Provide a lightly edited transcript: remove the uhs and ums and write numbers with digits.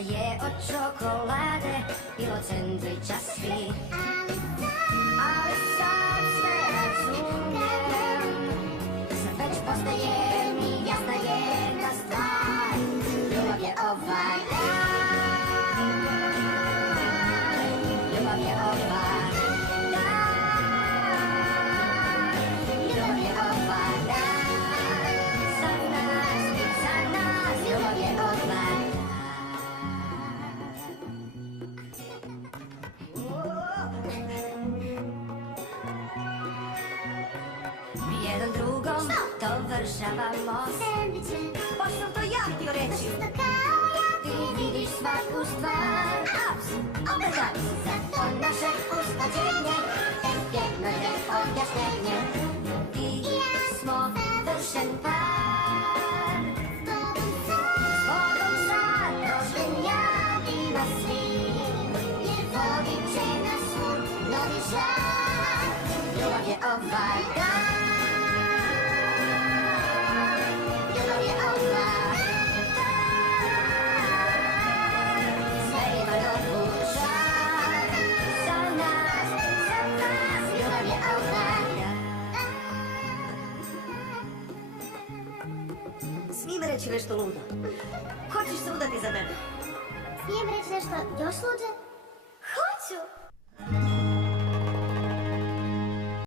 je od čokolade, bilo sendviča svi. Ali sad sve razumijem, sad već postaje mi jasna jedna stvar. Ljubav je ovaj dan, ljubav je ovaj dan, ljubav je ovaj dan, za nas, ljubav je ovaj dan. Jedan drugom dovršavamo sendviče. Baš sam to ja htio reći. Ti vidiš svaku stvar. Ups, opet ups. Zato naše usklađenje tek jedno je objašnjenje. Ti i ja smo vršen par. Zbogom sad prošlim javima svim, jer vodit će nas u novi žar. Ljubav je ovaj dan, ljubav je ovaj dan, sve ima novu žar. Za nas, ljubav je ovaj dan. Smijem reći nešto ludo. Hoćeš se udati za mene? Smijem reći nešto još luđe?